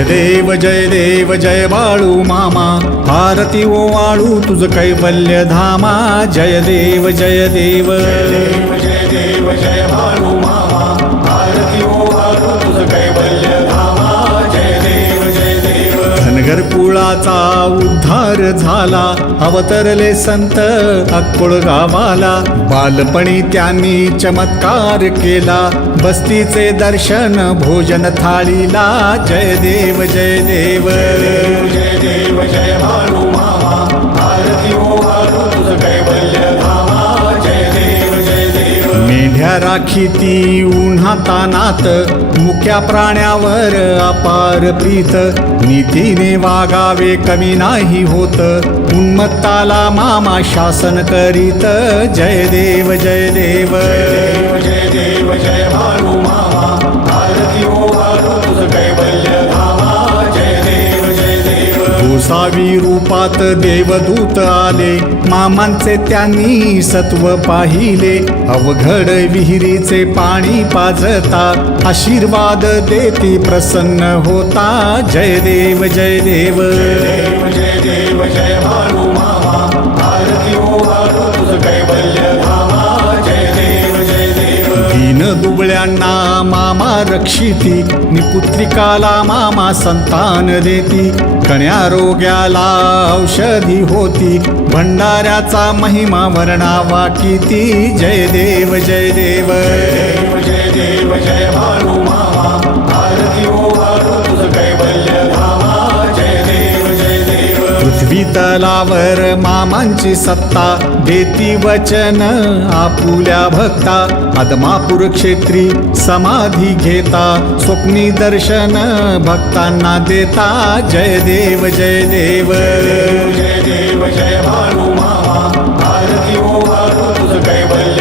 जय देव जय बाळू मामा, आरती ओवाळू तुझ कैवल्य धामा. जय देव जय देव जय देव जय बाळू मामा, आरती ओवाळू तुझ कैवल्य धामा. जय देव जय देव. धनगर कुळाचा उद्धार झाला, अवतरले संत अक्कोळ गावाला. बालपणी त्यांनी चमत्कार केला, बस्तीचे दर्शन भोजन थाळीला. जय देव जय देव जय देव जय बाळू मामा, आरती ओवाळू तुझ कैवल्य धामा. जय देव जय देव. मेंढ्या राखीती उन्हातानात, मुक्या प्राण्यावर अपार प्रीत. नीतीने वागावे कमी नाही होत, उन्मत्ताला मामा शासन करीत. जय देव जय देव जय देव जय बाळू मामा, आरती ओवाळू तुझ कैवल्य धामा. जय देव जय देव. गोसावी रूपात देवदूत आले, मामांचे त्यांनी सत्व पाहिले. अवघड विहिरीचे पाणी पाजता, आशीर्वाद देती प्रसन्न होता. जय देव जय देव जय देव जय बाळू मामा, आरती ओवाळू तुझ कैवल्य धामा. जय देव जय देव. दीन दुबळ्यांना मामा रक्षिती, निपुत्रिकाला मामा संतान देती. कण्यारोग्याला औषधी होती, भंडाऱ्याचा महिमा वर्णावा किती. जय देव जय देव जय देव जय बाळू मामा, आरती ओवाळू तुझ कैवल्य धामा. जय देव जय देव. पृथ्वी तलावर मामांची सत्ता, देती वचन आपुल्या भक्ता. आदमापूर क्षेत्री समाधी घेता, स्वप्नी दर्शन भक्तांना देता. जय देव जय देव जय देव जय बाळू मामा, आरती ओवाळू तुझ कैवल्य